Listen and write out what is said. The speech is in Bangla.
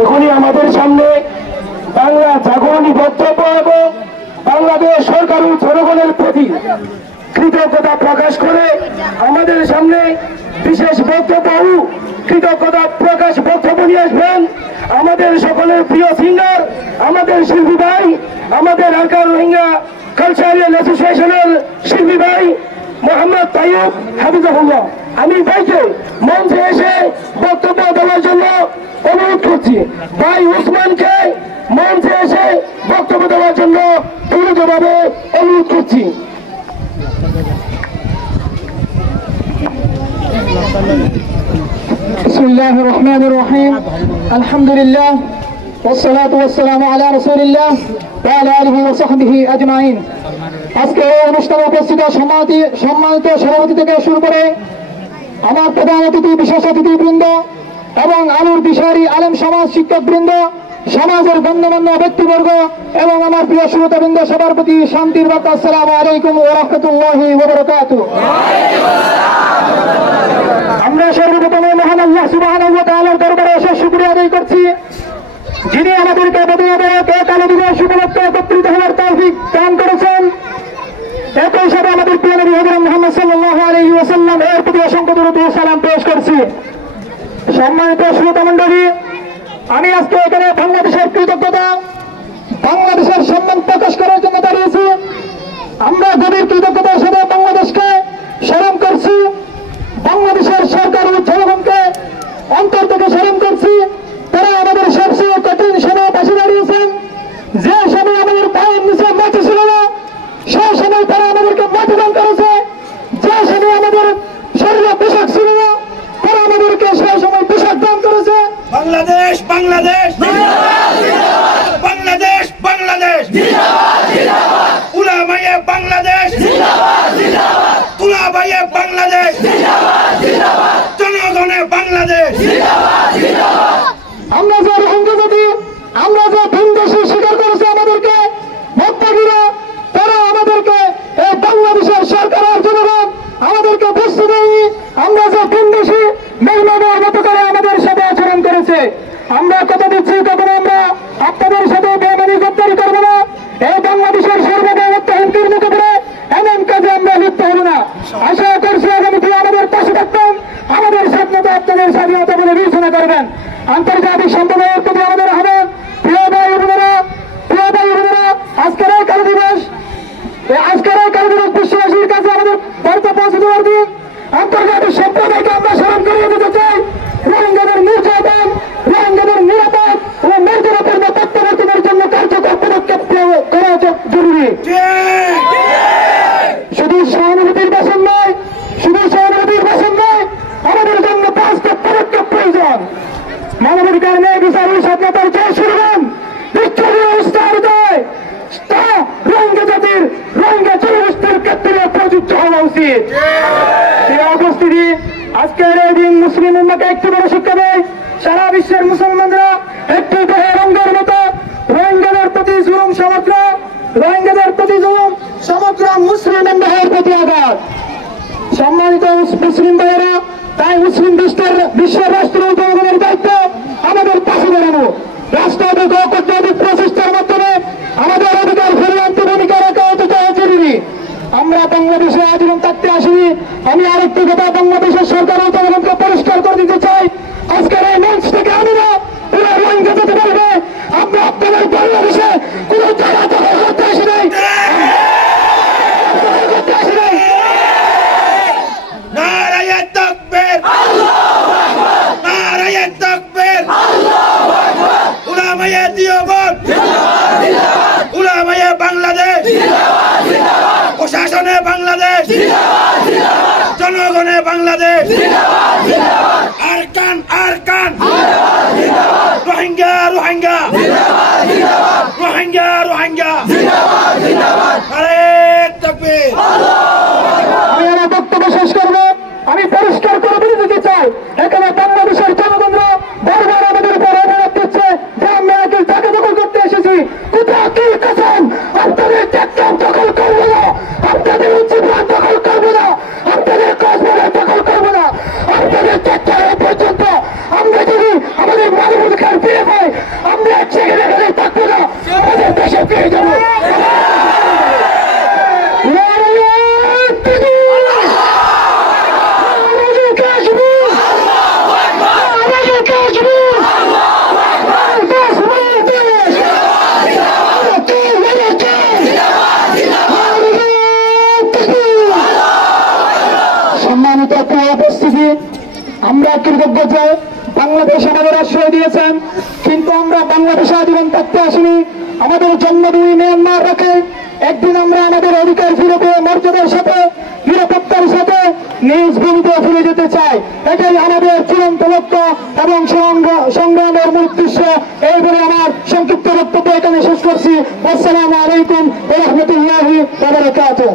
এখনই আমাদের সামনে বাংলা জাগরণী বক্তব্য এবং বাংলাদেশ সরকার ও জনগণের প্রতি কৃতজ্ঞতা প্রকাশ করে আমাদের সামনে বিশেষ বক্তব্য ও কৃতজ্ঞতা প্রকাশ বক্তব্য নিয়ে আসবেন আমাদের সকলের প্রিয় সিঙ্গার, আমাদের শিল্পী ভাই, আমাদের আলকার রোহিঙ্গা কালচারাল অ্যাসোসিয়েশনের শিল্পী ভাই মোহাম্মদ তাইয়ুব হাফিজাহুল্লাহ। আমি ভাইকে মঞ্চে এসে বক্তব্য দেওয়ার জন্য অনুরোধ করছি। ভাই উসমানকে মঞ্চে এসে বক্তব্য দেওয়ার জন্য দ্রুতভাবে অনুরোধ করছি। বিসমিল্লাহির রহমানির রহিম। আলহামদুলিল্লাহ ওয়াসসালাতু ওয়াসসালামু আলা রাসূলিল্লাহ ওয়া আলা আলিহি ওয়া সাহবিহি আজমাইন। আজকে এই অনুষ্ঠানে উপস্থিত সম্মানিত সভাপতি থেকে শুরু করে আমার প্রধান অতিথি, বিশেষ অতিথিবৃন্দ এবং আলুর দিশারি আলেম সমাজ, শিক্ষকবৃন্দ, সমাজের গণ্যমান্য ব্যক্তিবর্গ এবং আমার প্রিয় শ্রোতাবৃন্দ, সবার প্রতি শান্তির বার্তা আসসালামু আলাইকুম ওয়া রাহমাতুল্লাহি ওয়া বারাকাতুহু। আমরা সর্বপ্রথমে মহান আল্লাহ সুবহানাহু ওয়া তাআলার দরবারে এসে শুকরিয়া আদায় করছি, যিনি আমাদেরকে কালো দিবস উপলক্ষে একত্রিত হওয়ার তৌফিক দান করেছেন। একই সাথে আমাদের প্রিয় নবী হযরত মুহাম্মদ সাল্লাল্লাহু আলাইহি ওয়াসাল্লাম এর প্রতি অসংখ্য দরুদ ও সালাম পেশ করছি। সম্মানিত শ্রোতা মণ্ডলী, আমি আজকে এখানে বাংলাদেশের কৃতজ্ঞতা, বাংলাদেশের সম্মান প্রকাশ করার জন্য দাঁড়িয়েছি। আমরা গভীর কৃতজ্ঞতার সাথে বাংলাদেশকে স্মরণ করছি, বাংলাদেশের সরকার ও জনগণকে অন্তর থেকে স্মরণ করছি। তারা আমাদের সবচেয়ে কঠিন সময় পাশে দাঁড়িয়েছেন। যে সময় আমাদের পায়ের নিচে মাটি ছিল না, সেই সময় তারা আমাদেরকে মাটি দান করেছে। যে সময় আমাদের শরীরে পোশাক ছিল না, তারা আমাদেরকে সেই সময় পোশাক দান করেছে। বাংলাদেশ বাংলাদেশ বাংলাদেশ বাংলাদেশ উলামায়ে বাংলাদেশ তুলাবায়ে বাংলাদেশ জনগণে বাংলাদেশ। আমরা যে রোহিঙ্গা জাতি, আমরা যে ভিনদেশি স্বীকার করেছে আমাদেরকে ভোক্তাগীরা, তারা আমাদেরকে এই বাংলাদেশের সরকার আর জনগণ আমাদেরকে বুঝতে দেয়নি। আমরা যে ভিনদেশি মেহমানের মতো করে আমাদের সাথে আচরণ করেছে। আমরা কথা দিচ্ছি, কখনো আমরা আপনাদের সাথে বেমানি গদ্দারি করবো না। এই বাংলাদেশের সার্বভৌমত্ব হুমকির মুখে পড়ে এমন কাজে আমরা লিপ্ত হব না। আশা করছি আগামীতে আমাদের পাশে থাকবেন, আমাদের স্বপ্নতা আপনাদের স্বাধীনতা বলে বিবেচনা করবেন। আন্তর্জাতিক সম্প্রদায়ের প্রতি আমাদের আহ্বান, প্রিয় ভাই বোনেরা, আজকের এই কালো দিবস বিশ্ববাসীর কাছে আমাদের বার্তা পৌঁছে দেওয়ার দিন। আন্তর্জাতিক সম্প্রদায়কে আমরা স্মরণ করিয়ে দিতে চাই, রোহিঙ্গাদের নির্যাতন, রোহিঙ্গাদের নিরাপদ ও মর্যাদাপূর্ণ প্রত্যাবর্তনের জন্য কার্যকর পদক্ষেপ করা জরুরি। শুধু সহানুভূতির ভাষণ নয়, আমাদের জন্য 5টা পদক্ষেপ প্রয়োজন। মানবাধিকার, ন্যায় বিচার ও স্বাধীনতার যে শিরোনাম বিচ্ছিন্ন উৎসাহিত হয়, তা রোহিঙ্গা জাতির, রোহিঙ্গা জনগোষ্ঠীর ক্ষেত্রে প্রযোজ্য হওয়া উচিত। এই উপস্থিতি আজকের এই দিন মুসলিম উম্মাহকে একটি বড় শিক্ষা দেয়। সারা বিশ্বের মুসলমানরা একটি বহিরঙ্গের মতো রোহিঙ্গাদের প্রতি জুলুম, সমগ্র মুসলিম উম্মাহের প্রতি আঘাত। সম্মানিত মুসলিম ভাইয়েরা, তাই মুসলিম বিশ্বের রাষ্ট্র জনগণের দায়িত্ব আমাদের পাশে দাঁড়ানো। রাষ্ট্রপতি কূটনৈতিক প্রচেষ্টার মাধ্যমে আমাদের অধিকার ফিরিয়ে আনতে ভূমিকা রাখা অত্যন্ত জরুরি। আমরা বাংলাদেশে আজীবন থাকতে আসিনি। আমি আরেকটি কথা বাংলাদেশের সরকার ও জনগণকে পরিষ্কার করে দিতে চাই, আজকের এই মঞ্চ থেকে আমি না, পুরো রোহিঙ্গা যেতে পারবে। আমরা আপনাদের বাংলাদেশে কোন জায়গা দখল করতে আসি নাই। নারায়ে তাকবীর, আল্লাহু আকবার, নারায়ে তাকবীর, আল্লাহু আকবার। উলামায়ে দিওবন্দ জিন্দাবাদ, জিন্দাবাদ। উলামায়ে বাংলাদেশ জিন্দাবাদ, জিন্দাবাদ। প্রশাসনে বাংলাদেশ জিন্দাবাদ, জিন্দাবাদ। জনগণে বাংলাদেশ জিন্দাবাদ, জিন্দাবাদ। আরকান জিন্দাবাদ, জিন্দাবাদ। রোহিঙ্গা জিন্দাবাদ, জিন্দাবাদ। রোহিঙ্গা জিন্দাবাদ, জিন্দাবাদ। নারায়ে তাকবীর, আল্লাহু আকবার। আমি আমার বক্তব্য শেষ করব। আমি পরিষ্কার করে বলে দিতে চাই, এখানে বাংলাদেশের জনগণরা বারবার আমাদের উপর অপরাধ দিচ্ছে যে আমরা একই জায়গা দখল করতে এসেছি। কোথাও কি কসম, আপনাদের টেকটক দখল করবো না, আপনাদের উচ্চবাদ দখল করবো না, আপনাদের কসবাজার দখল করবো না, আপনাদের টেকটক পর্যন্ত আমরা যদি আমাদের মানবাধিকার ফিরে পাই আমরা এক সেকেন্ডে এখানে থাকবো না, আমাদের দেশে ফিরে যাবো। সম্মানিত উপস্থিতি, আমরা কৃতজ্ঞ যে বাংলাদেশ আমাদের আশ্রয় দিয়েছেন, কিন্তু আমরা বাংলাদেশে আজীবন থাকতে আসিনি। আমাদের জন্মভূমি মিয়ানমার রাখে একদিন আমরা আমাদের অধিকার ফিরে পেয়ে মর্যাদার সাথে নিরাপত্তার সাথে নিজ ভূমিতে ফিরে যেতে চাই। এটাই আমাদের চূড়ান্ত লক্ষ্য এবং সংগ্রামের মূল উদ্দেশ্য। এই বলে আমার সংক্ষিপ্ত বক্তব্য এখানে শেষ করছি। আসসালামু আলাইকুম ওয়া রাহমাতুল্লাহি ওয়া বারাকাতুহু।